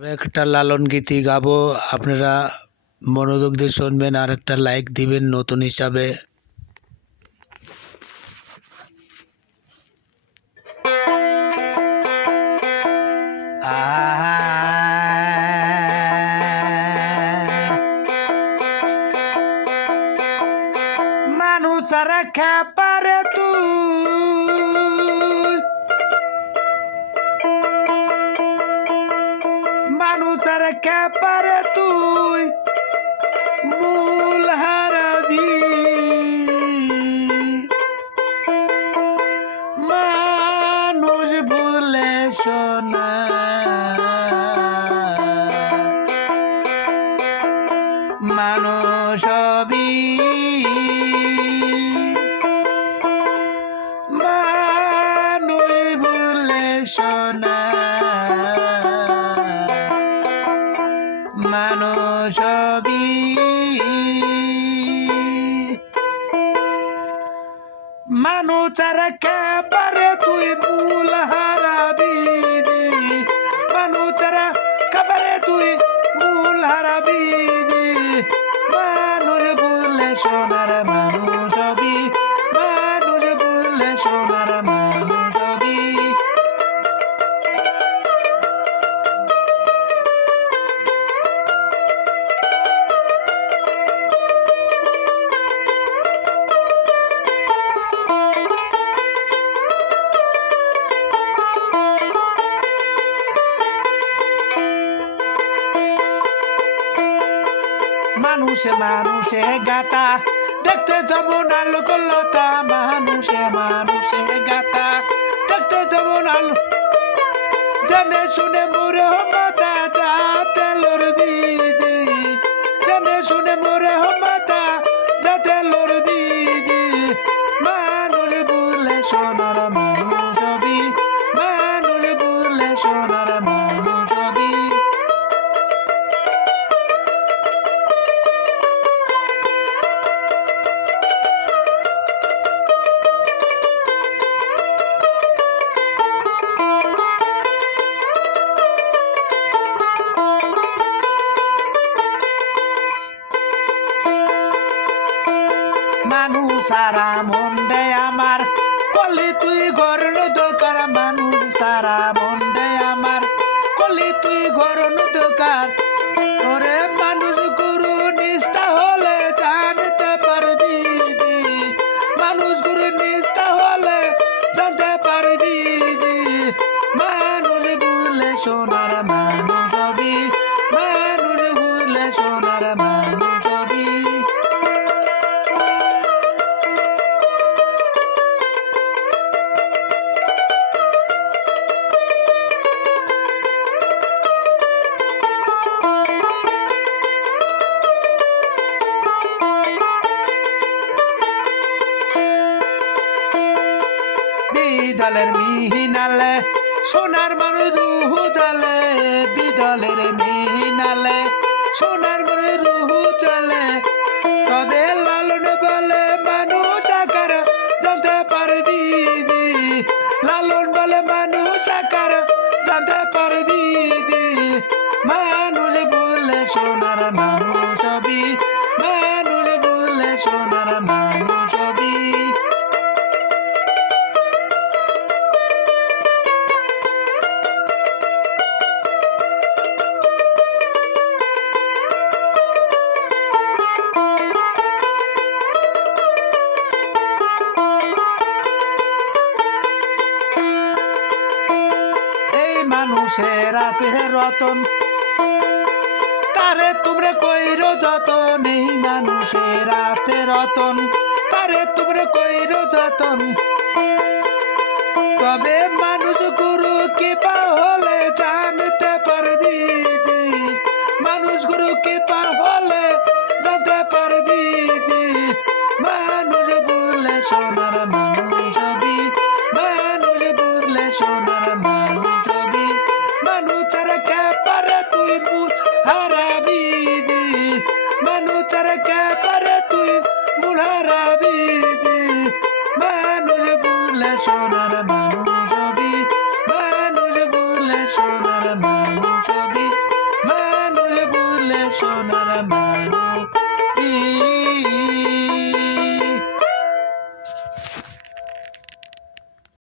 একটা লালন গীতি গাবো, আপনারা মনোযোগ দিয়ে শুনবেন আর একটা লাইক দিবেন নতুন হিসাবে। মানুষের খেপারে তুই, মানুষের খেপারে তুই মূল হারাবি, মানুষ ভুলে শোনা মানুষ হবি, মানুষ ভুলে শোনা মানুষ হবি, মানুষের খেপারে তুই মূল হারাবি, মানুষের খেপারে তুই মূল হারাবি, মানুষ ভুলে সোনার মানুষ হবি, মানুষ ভুলে সোনার মানুষ হবি। মানুষে মানুষে গাতা দেখতে যেমন আলো কল্লতা, মানুষে মানুষে গাতা দেখতে যেমন আলো, জেনে শুনে মোরে হমাতা যাতে লড়বি, জেনে শুনে মোরে হমাতা যাতে লড়বি, মানুষ ভুলে সোনার মানুষ হবি, মানুষ ভুলে সোনার মানুষ হবি। মানুষ সারা মন্ডে আমার কলি তুই গরণ দোকার, মানুষ সারা মন্ডে আমার কলি তুই গরণ দোকার, ওরে মানুষ গুরু নিষ্ঠা হলে জানতে পারবি, মানুষ গুরু নিষ্ঠা হলে জানতে পারবি, মানুষ ভুলে সোনার মানুষ হবি, মানুষ ভুলে সোনার মানুষ হবি। বিদলের মিহিনালে সোনার মানুষ রুহু জলে, বিদলের মিহিনালে সোনার মানুষ রুহু জলে, তবে লালন বলে মানুষ আকার জানতে পারবি, লালন বলে মানুষ আকার জানতে পারবি, মানুষ ভুলে সোনার মানুষ হবি, মানুষ ভুলে সোনার মানুষ হবি। মানুষের আছে রতন তারে তোমরা কইরো যতন, এই মানুষের আছে রতন তারে তোমরা কইরো যতন, তবে মানুষ গুরু কৃপা হলে জানতে পারবি, মানুষ গুরু কৃপা হলে জানতে পারবি, মানুষ ভুলে সোনার মানুষ হবি, মানুষ ভুলে সোনার মানুষ হবি, মানুষের খেপারে তুই মূল হারাবি, মানুষের খেপারে তুই মূল হারাবি, মানুষ ভুলে সোনার মানুষ হবি। সোনার মানুষ